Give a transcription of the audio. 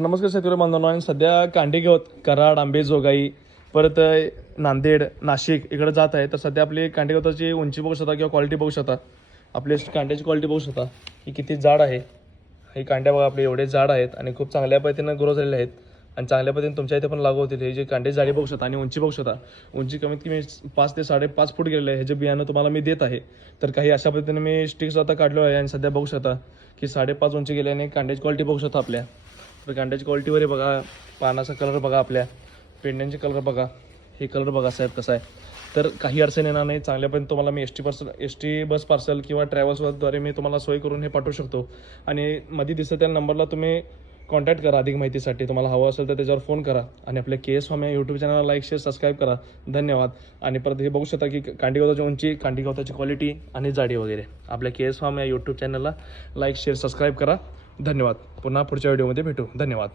नमस्कार शेतकरी बांधवांनो. आणि सध्या कांडे गवत कराड, आंबेजोगाई, परत नांदेड, नाशिक इकडे जात आहे. तर सध्या आपली कांडे गवताची उंची बघू शकता किंवा क्वालिटी बघू शकता. आपली कांड्याची क्वालिटी बघू शकता की किती जाड आहे. ही कांड्या बघा आपले एवढे जाड आहेत आणि खूप चांगल्या पद्धतीनं ग्रो झालेले आहेत आणि चांगल्या पद्धतीने तुमच्या इथे पण लागू होतील. हे जे कांडे जाडी बघू शकता आणि उंची बघू शकता. उंची कमीत कमी 5 ते 5.5 फूट गेलेले आहे. हे जे बियाणं तुम्हाला मी देत आहे, तर काही अशा पद्धतीने मी स्टिक्स आता काढलो आहे आणि सध्या बघू शकता की 5.5 उंची गेल्याने कांड्याची क्वालिटी बघू शकता आपल्या. तर कांड्याची क्वालिटीवर बघा, पानाचा कलर बघा, आपल्या पेंड्यांचे कलर बघा, हे कलर बघा साहेब कसा आहे. तर काही अडचण येणार नाही. चांगल्यापर्यंत तुम्हाला मी एस टी बस पार्सल किंवा ट्रॅव्हल्सद्वारे मी तुम्हाला सोय करून हे पाठवू शकतो. आणि मध्ये दिसत त्या नंबरला तुम्ही कॉन्टॅक्ट करा. अधिक माहितीसाठी तुम्हाला हवं असेल तर त्याच्यावर फोन करा. आणि आपल्या KS फार्म या यूट्यूब चॅनलला लाईक, शेअर, सबस्क्राईब करा. धन्यवाद. आणि परत हे बघू शकता की कांडी गवताची उंची, कांडी गवताची क्वालिटी आणि जाडी वगैरे. आपल्या KS फार्म या यूट्यूब चॅनलला लाईक, शेअर, सबस्क्राईब करा. धन्यवाद. पुन्हा पुढच्या व्हिडिओमध्ये भेटू. धन्यवाद.